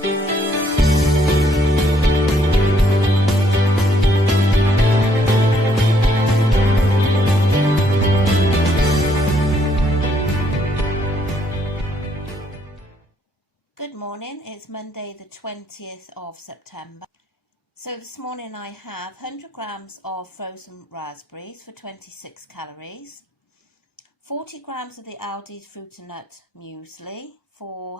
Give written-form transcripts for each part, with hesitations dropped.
Good morning, it's Monday the 20th of September. So this morning I have 100 grams of frozen raspberries for 26 calories, 40 grams of the Aldi's Fruit and Nut Muesli for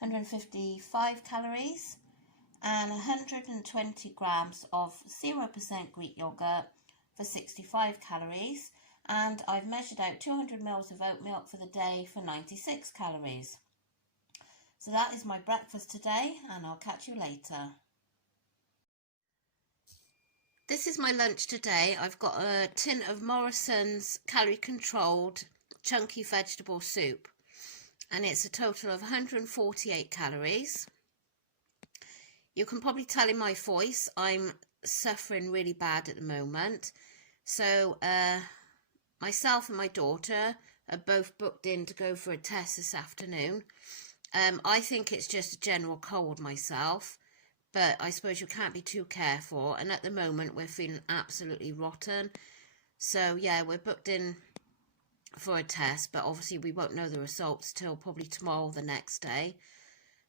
155 calories, and 120 grams of 0% Greek yogurt for 65 calories, and I've measured out 200 ml of oat milk for the day for 96 calories. So that is my breakfast today, and I'll catch you later. This is my lunch today. I've got a tin of Morrison's calorie controlled chunky vegetable soup, and it's a total of 148 calories. You can probably tell in my voice I'm suffering really bad at the moment. So myself and my daughter are both booked in to go for a test this afternoon. I think it's just a general cold myself, but I suppose you can't be too careful, and at the moment we're feeling absolutely rotten. So yeah, we're booked in for a test, but obviously we won't know the results till probably tomorrow or the next day.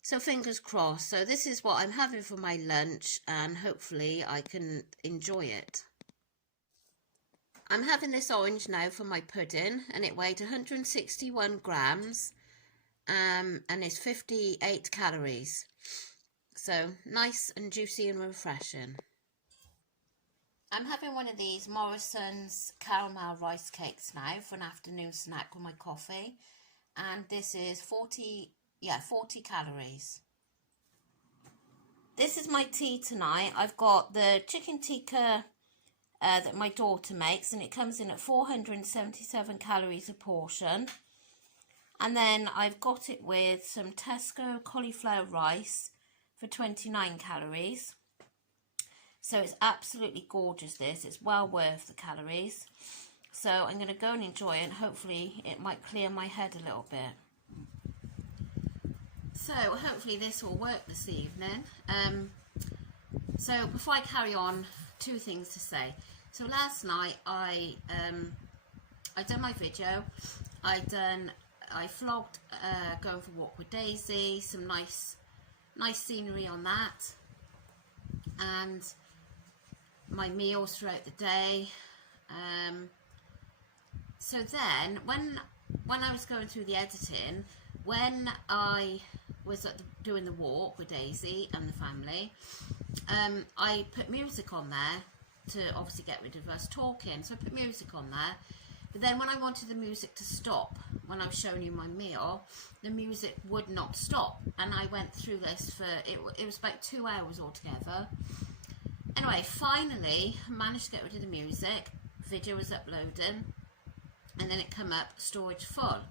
So fingers crossed. So this is what I'm having for my lunch, and hopefully I can enjoy it. I'm having this orange now for my pudding, and it weighed 161 grams. And it's 58 calories, so nice and juicy and refreshing. I'm having one of these Morrison's caramel rice cakes now for an afternoon snack with my coffee, and this is 40 calories. This is my tea tonight. I've got the chicken tikka that my daughter makes, and it comes in at 477 calories a portion. And then I've got it with some Tesco cauliflower rice for 29 calories. So it's absolutely gorgeous, this. It's well worth the calories. So I'm going to go and enjoy it, and hopefully it might clear my head a little bit. So hopefully this will work this evening. So before I carry on, two things to say. So last night I done my video. I vlogged going for a walk with Daisy, some nice scenery on that, and my meals throughout the day. So then when I was going through the editing, when I was doing the walk with Daisy and the family, I put music on there to obviously get rid of us talking. So I put music on there. But then when I wanted the music to stop, when I was showing you my meal, the music would not stop. And I went through this for, it was about 2 hours altogether. Anyway, finally managed to get rid of the music. Video was uploading, and then it come up storage full.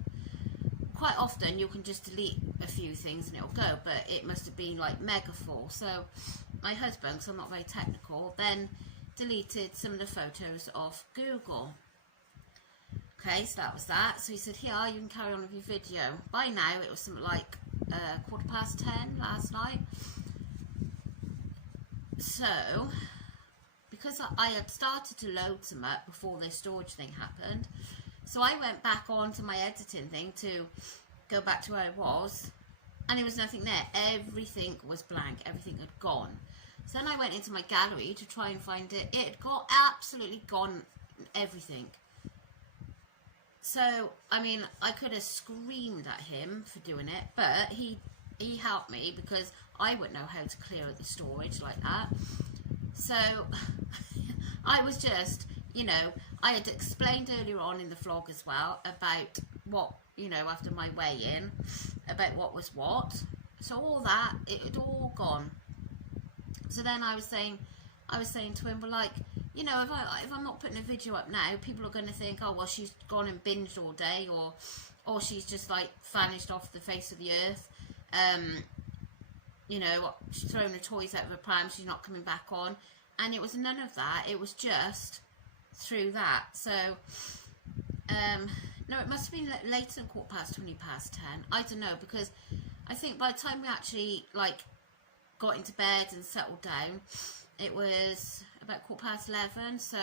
Quite often you can just delete a few things and it'll go, but it must have been like mega full. So my husband, because I'm not very technical, then deleted some of the photos off Google. Okay, so that was that. So he said, here, you can carry on with your video. By now, it was something like 10:15 last night. So, because I had started to load some up before this storage thing happened, so I went back onto my editing thing to go back to where I was, and there was nothing there. Everything was blank. Everything had gone. So then I went into my gallery to try and find it. It had got absolutely gone, everything. So, I mean, I could have screamed at him for doing it, but he helped me because I wouldn't know how to clear the storage like that. So, I was just, you know, I had explained earlier on in the vlog as well about what, you know, after my weigh-in, about what was what. So all that, it had all gone. So then I was saying to him, well, like, you know, if I'm not putting a video up now, people are going to think, oh, well, she's gone and binged all day, or she's just like vanished off the face of the earth. You know, she's thrown the toys out of her pram, she's not coming back on. And it was none of that. It was just through that. So, no, it must have been later than 10:15. I don't know, because I think by the time we actually like got into bed and settled down, it was about 11:15. So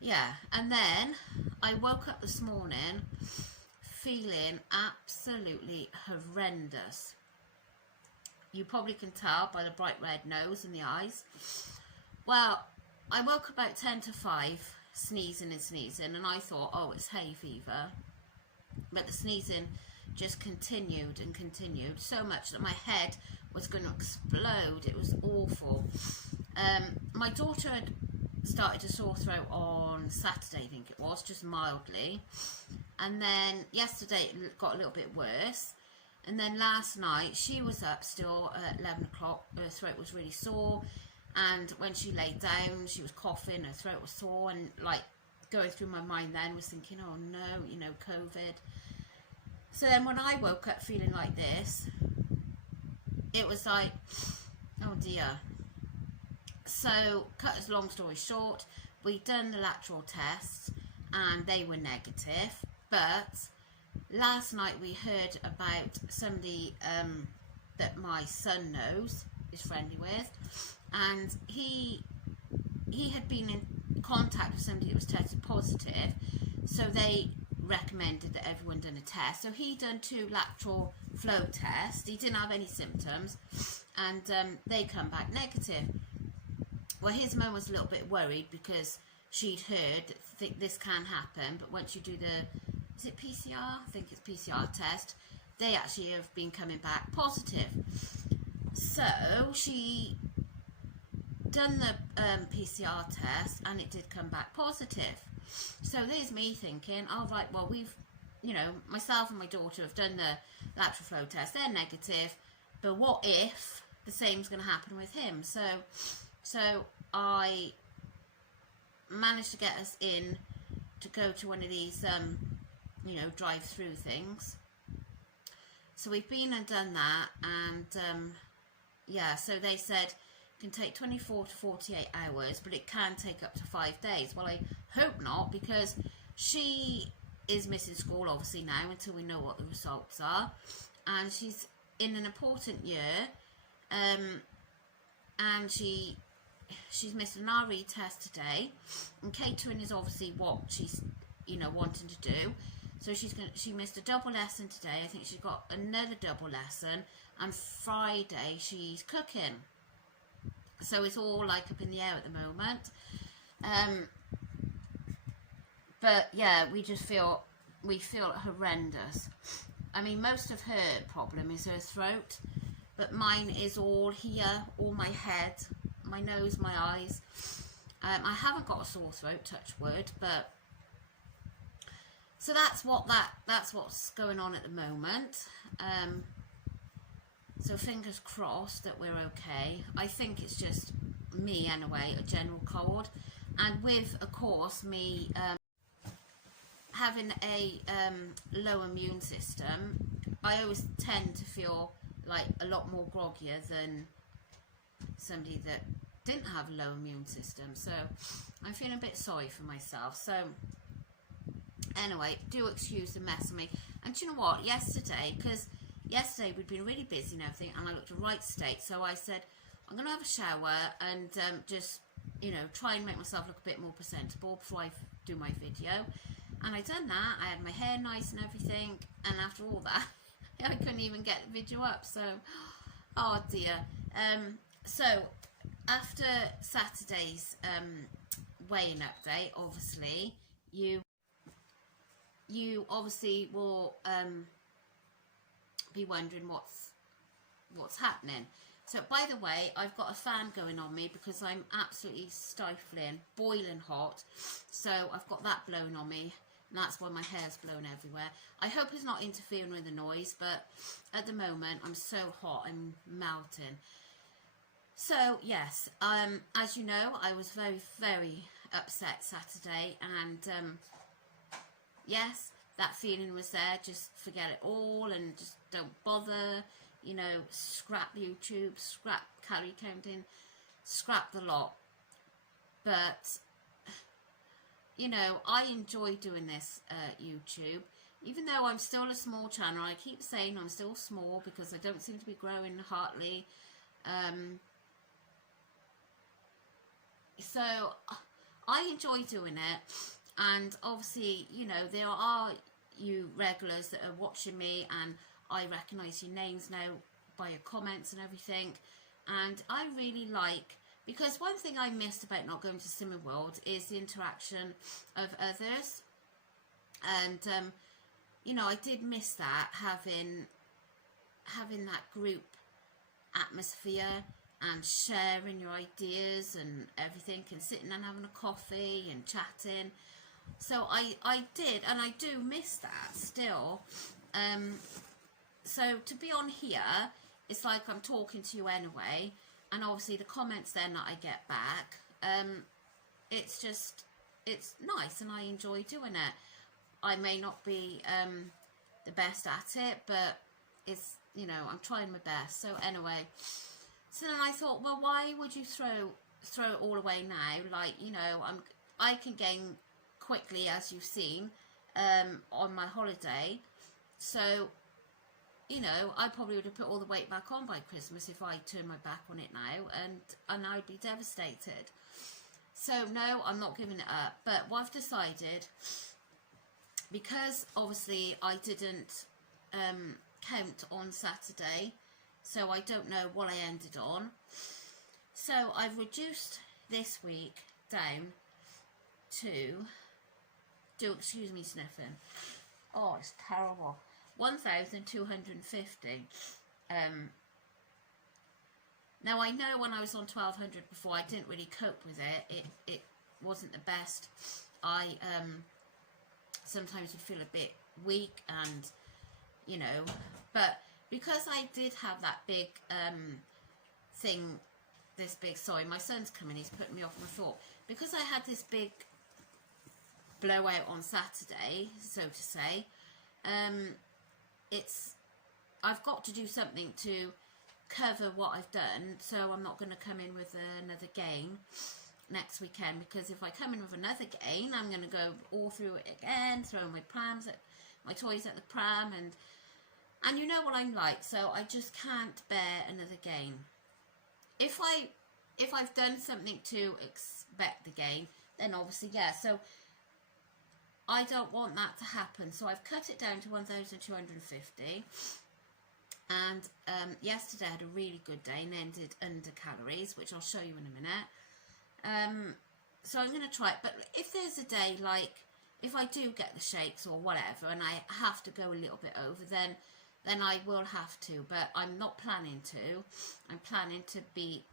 yeah, and then I woke up this morning feeling absolutely horrendous. You probably can tell by the bright red nose and the eyes. Well, I woke about 10 to 5, sneezing and sneezing, and I thought, oh, it's hay fever. But the sneezing just continued and continued, so much that my head was going to explode. It was awful. My daughter had started a sore throat on Saturday, I think it was, just mildly. And then yesterday it got a little bit worse. And then last night she was up still at 11 o'clock. Her throat was really sore. And when she laid down, she was coughing, her throat was sore. And like going through my mind then was thinking, oh no, you know, COVID. So then when I woke up feeling like this, it was like, oh dear. So, cut as long story short, we'd done the lateral tests and they were negative. But last night we heard about somebody that my son knows, is friendly with, and he had been in contact with somebody that was tested positive, so they recommended that everyone done a test. So he done 2 lateral flow tests. He didn't have any symptoms, and they come back negative. Well, his mum was a little bit worried because she'd heard that this can happen, but once you do the, is it PCR? I think it's PCR test, they actually have been coming back positive. So she done the PCR test and it did come back positive. So there's me thinking, oh right, well we've, you know, myself and my daughter have done the lateral flow test, they're negative, but what if the same's going to happen with him? So I managed to get us in to go to one of these, you know, drive-through things. So we've been and done that, and yeah, so they said it can take 24 to 48 hours, but it can take up to 5 days. Well, I hope not, because she is missing school obviously now until we know what the results are, and she's in an important year, and she's missed an RE test today, and catering is obviously what she's, you know, wanting to do. So she missed a double lesson today. I think she's got another double lesson, and Friday she's cooking. So it's all like up in the air at the moment. But yeah, we feel horrendous. I mean, most of her problem is her throat, but mine is all here, all my head, my nose, my eyes. I haven't got a sore throat, touch wood, but so that's what's going on at the moment. So fingers crossed that we're okay. I think it's just me anyway, a general cold, and with, of course, me having a low immune system, I always tend to feel like a lot more groggier than somebody that didn't have a low immune system. So I'm feeling a bit sorry for myself. So anyway, do excuse the mess of me. And do you know what, yesterday, because yesterday we'd been really busy and everything, and I looked a right state, so I said I'm going to have a shower and just, you know, try and make myself look a bit more presentable before I do my video. And I done that. I had my hair nice and everything, and after all that I couldn't even get the video up. So oh dear. So after Saturday's weighing update, obviously you obviously will be wondering what's happening. So by the way, I've got a fan going on me because I'm absolutely stifling, boiling hot. So I've got that blowing on me, and that's why my hair's blown everywhere. I hope it's not interfering with the noise, but at the moment I'm so hot, I'm melting. So yes, as you know, I was very, very upset Saturday, and yes, that feeling was there. Just forget it all and just don't bother, you know, scrap YouTube, scrap calorie counting, scrap the lot. But you know, I enjoy doing this YouTube. even though I'm still a small channel, I keep saying I'm still small because I don't seem to be growing hardly. So I enjoy doing it, and obviously, you know, there are you regulars that are watching me, and I recognise your names now by your comments and everything, and I really like, because one thing I missed about not going to Slimming World is the interaction of others, and you know, I did miss that, having that group atmosphere and sharing your ideas and everything, and sitting and having a coffee and chatting. So I did, and I do miss that still. So to be on here, it's like I'm talking to you anyway, and obviously the comments then that I get back, it's just, it's nice, and I enjoy doing it. I may not be the best at it, but it's, you know, I'm trying my best. So anyway, so then I thought, well, why would you throw it all away now? Like, you know, I can gain quickly, as you've seen, on my holiday. So, you know, I probably would have put all the weight back on by Christmas if I turned my back on it now, and I'd be devastated. So no, I'm not giving it up. But what I've decided, because obviously I didn't count on Saturday, so I don't know what I ended on. So I've reduced this week down to, excuse me sniffing, oh, it's terrible, 1,250. Now I know when I was on 1,200 before, I didn't really cope with it. It wasn't the best. I sometimes would feel a bit weak, and you know, but because I did have that big thing, sorry, my son's coming, he's putting me off my thought, because I had this big blowout on Saturday, so to say, I've got to do something to cover what I've done, so I'm not going to come in with another gain next weekend, because if I come in with another gain, I'm going to go all through it again, throwing my toys at the pram, and you know what I'm like, so I just can't bear another gain. If I've done something to expect the gain, then obviously, yeah, so I don't want that to happen, so I've cut it down to 1,250, and yesterday I had a really good day and ended under calories, which I'll show you in a minute. So I'm going to try it, but if there's a day, like, if I do get the shakes or whatever, and I have to go a little bit over, then I will have to, but I'm not planning to. I'm planning to be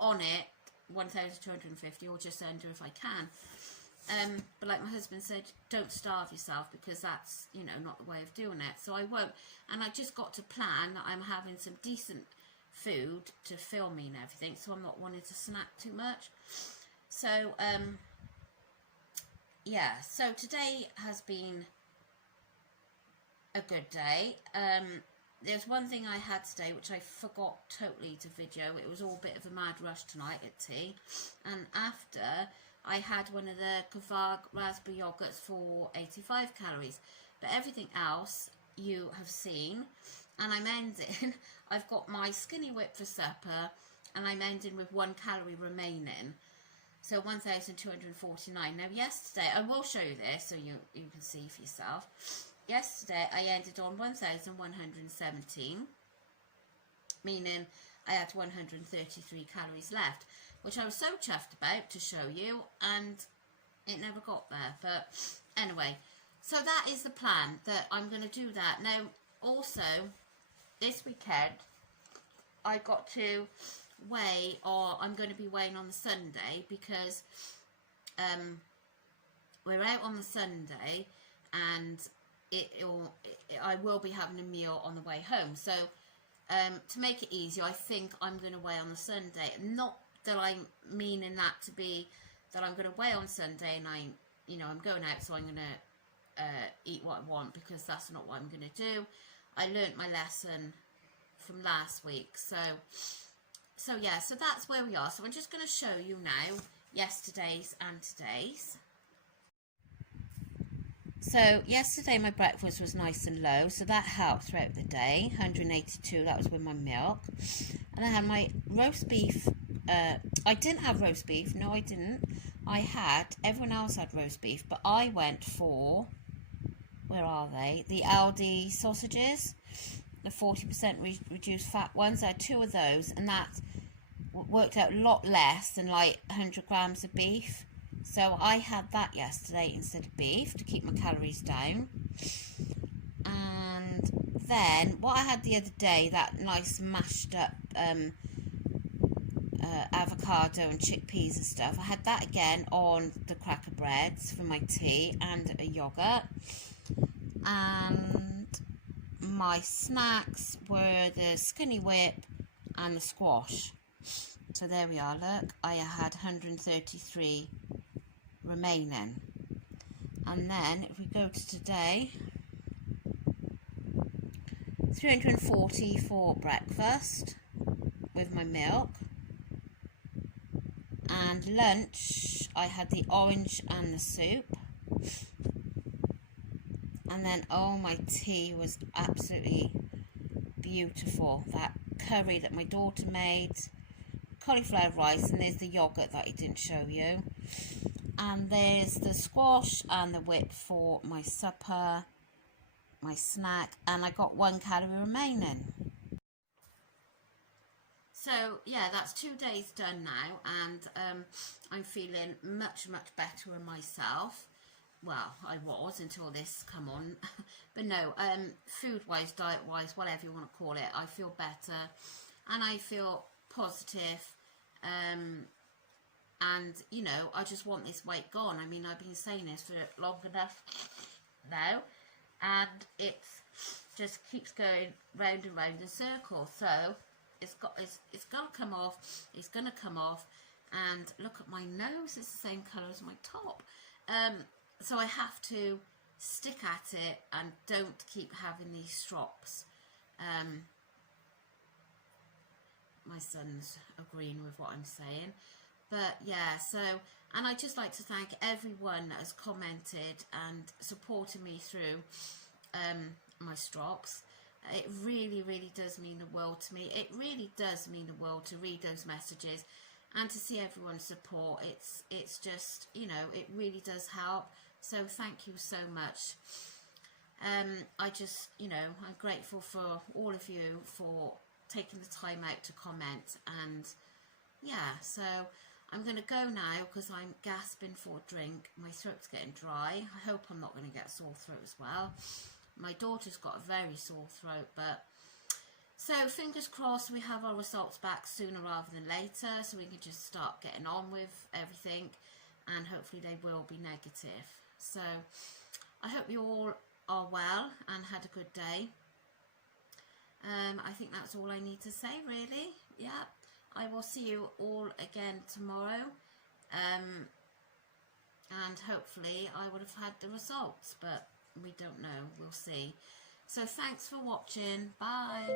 on it, 1,250 or just under if I can. But like my husband said, don't starve yourself, because that's, you know, not the way of doing it. So I won't, and I just got to plan that I'm having some decent food to fill me and everything, so I'm not wanting to snack too much. So yeah, so today has been a good day. There's one thing I had today which I forgot totally to video. It was all a bit of a mad rush tonight at tea, and after I had one of the Kvarg raspberry yogurts for 85 calories, but everything else you have seen. And I'm ending, I've got my skinny whip for supper, and I'm ending with 1 calorie remaining, so 1,249. Now yesterday, I will show you this so you can see for yourself. Yesterday I ended on 1,117, meaning I had 133 calories left, which I was so chuffed about to show you, and it never got there. But anyway, so that is the plan, that I'm going to do that. Now also this weekend I got to weigh, or I'm going to be weighing on the Sunday, because we're out on the Sunday, and I will be having a meal on the way home. So to make it easier, I think I'm going to weigh on the Sunday. Not that I'm meaning that to be that I'm going to weigh on Sunday and I'm going out, so I'm going to eat what I want, because that's not what I'm going to do. I learnt my lesson from last week. So yeah, so that's where we are. So I'm just going to show you now yesterday's and today's. So yesterday my breakfast was nice and low, so that helped throughout the day. 182, that was with my milk. And I had my roast beef. I didn't have roast beef. No, I didn't. Everyone else had roast beef, but I went for, where are they? The Aldi sausages, the 40% reduced fat ones. I had 2 of those, and that worked out a lot less than like 100 grams of beef. So I had that yesterday instead of beef to keep my calories down. And then what I had the other day, that nice mashed up avocado and chickpeas and stuff, I had that again on the cracker breads for my tea and a yogurt. And my snacks were the skinny whip and the squash. So there we are, look, I had 133 remaining. And then if we go to today, 340 for breakfast with my milk. And lunch, I had the orange and the soup. And then, oh, my tea was absolutely beautiful. That curry that my daughter made, cauliflower rice, and there's the yogurt that I didn't show you. And there's the squash and the whip for my supper, my snack, and I got 1 calorie remaining. So yeah, that's 2 days done now, and I'm feeling much better in myself. Well, I was until this come on. But no, food wise, diet wise, whatever you want to call it, I feel better and I feel positive. And you know, I just want this weight gone. I mean, I've been saying this for long enough now, and it just keeps going round and round in circles. So it's gonna come off. It's gonna come off. And look at my nose; it's the same colour as my top. So I have to stick at it and don't keep having these strops. My son's agreeing with what I'm saying. But yeah, so, and I'd just like to thank everyone that has commented and supported me through my strops. It really does mean the world to me. It really does mean the world to read those messages and to see everyone's support. It's just, you know, it really does help. So thank you so much. I just, you know, I'm grateful for all of you for taking the time out to comment. And yeah, so I'm going to go now because I'm gasping for a drink. My throat's getting dry. I hope I'm not going to get a sore throat as well. My daughter's got a very sore throat, but so fingers crossed we have our results back sooner rather than later, so we can just start getting on with everything, and hopefully they will be negative. So I hope you all are well and had a good day. I think that's all I need to say, really. Yeah, I will see you all again tomorrow, and hopefully I would have had the results, but we don't know. We'll see. So thanks for watching. Bye.